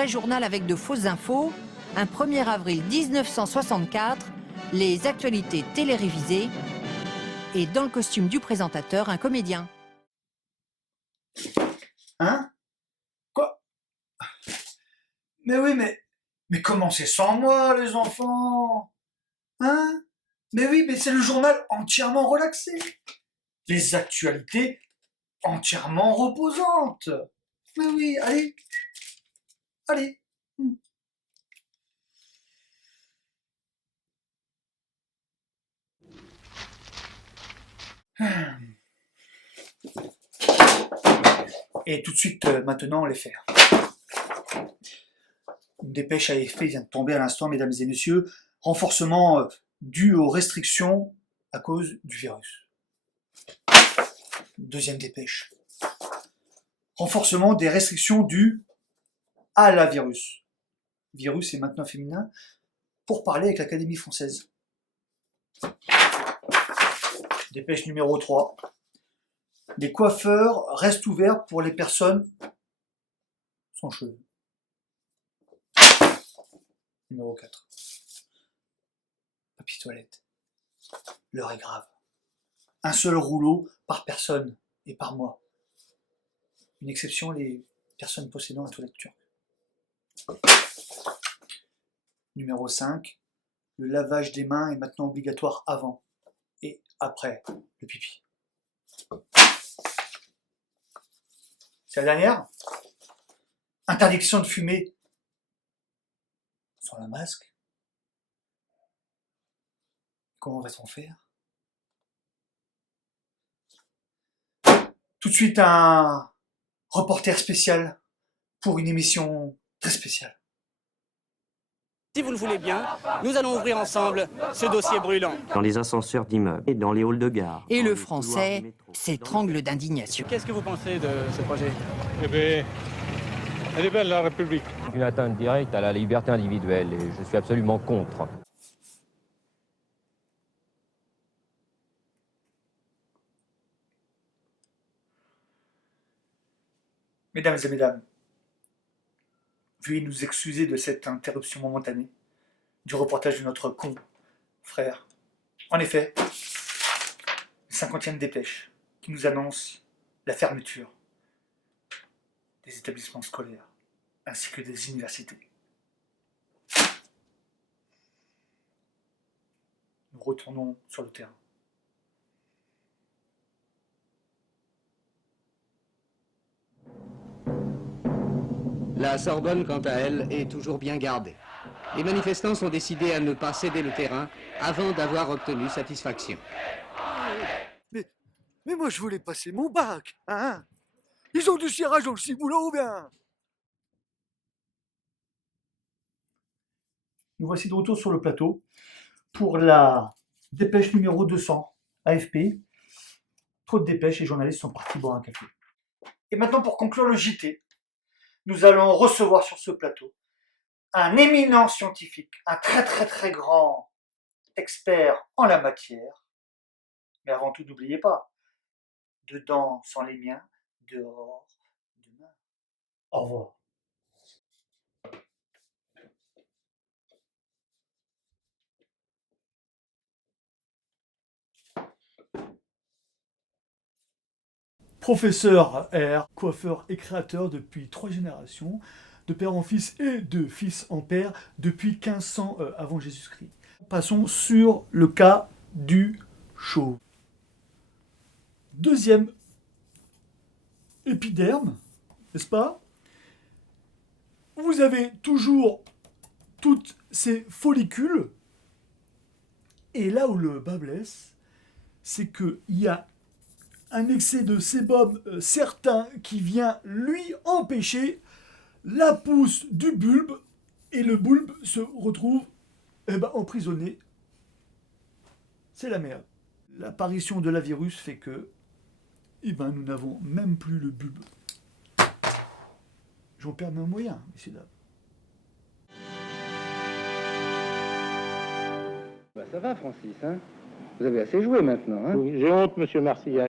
vrai journal avec de fausses infos. Un 1er avril 1964, les actualités télé-révisées. Et dans le costume du présentateur, un comédien. Hein? Quoi? Mais oui, mais comment c'est sans moi, les enfants? Hein? Mais oui, mais c'est le journal entièrement relaxé. Les actualités entièrement reposantes. Mais oui, allez. Allez. Et tout de suite, maintenant, les faire. Une dépêche AFP vient de tomber à l'instant, mesdames et messieurs. Renforcement dû aux restrictions à cause du virus. Deuxième dépêche. Renforcement des restrictions dues à la virus. Virus est maintenant féminin pour parler avec l'Académie française. Dépêche numéro 3. Les coiffeurs restent ouverts pour les personnes sans cheveux. Numéro 4. Papier toilette. L'heure est grave. Un seul rouleau par personne et par mois. Une exception, les personnes possédant un toilette turque. Numéro 5. Le lavage des mains est maintenant obligatoire avant et après le pipi. C'est la dernière. Interdiction de fumer sans le masque. Comment va-t-on faire? Tout de suite un reporter spécial pour une émission très spéciale. Si vous le voulez bien, nous allons ouvrir ensemble ce dossier brûlant. Dans les ascenseurs d'immeubles et dans les halls de gare. Et le Français s'étrangle d'indignation. Qu'est-ce que vous pensez de ce projet? Eh bien, elle est belle, la République. Une atteinte directe à la liberté individuelle et je suis absolument contre. Mesdames et mesdames, veuillez nous excuser de cette interruption momentanée du reportage de notre confrère. En effet, la 50e dépêche qui nous annonce la fermeture des établissements scolaires ainsi que des universités. Nous retournons sur le terrain. La Sorbonne, quant à elle, est toujours bien gardée. Les manifestants sont décidés à ne pas céder le terrain avant d'avoir obtenu satisfaction. Mais moi, je voulais passer mon bac, hein? Ils ont du cirage dans le ciboulot ou bien? Nous voici de retour sur le plateau pour la dépêche numéro 200, AFP. Trop de dépêches et les journalistes sont partis boire un café. Et maintenant, pour conclure le JT, nous allons recevoir sur ce plateau un éminent scientifique, un très grand expert en la matière. Mais avant tout, n'oubliez pas, dedans sont les miens, dehors, demain. Au revoir. Professeur R, coiffeur et créateur depuis 3 générations, de père en fils et de fils en père depuis 1500 avant Jésus-Christ. Passons sur le cas du chauve. Deuxième épiderme, n'est-ce pas? Vous avez toujours toutes ces follicules, et là où le bas blesse, c'est qu'il y a un excès de sébum certain qui vient lui empêcher la pousse du bulbe, et le bulbe se retrouve emprisonné. C'est la merde. L'apparition de la virus fait que nous n'avons même plus le bulbe. J'en perds mes moyens, messieurs dames. Ça va, Francis, hein? Vous avez assez joué maintenant, hein? Oui, j'ai honte, monsieur Marcillat.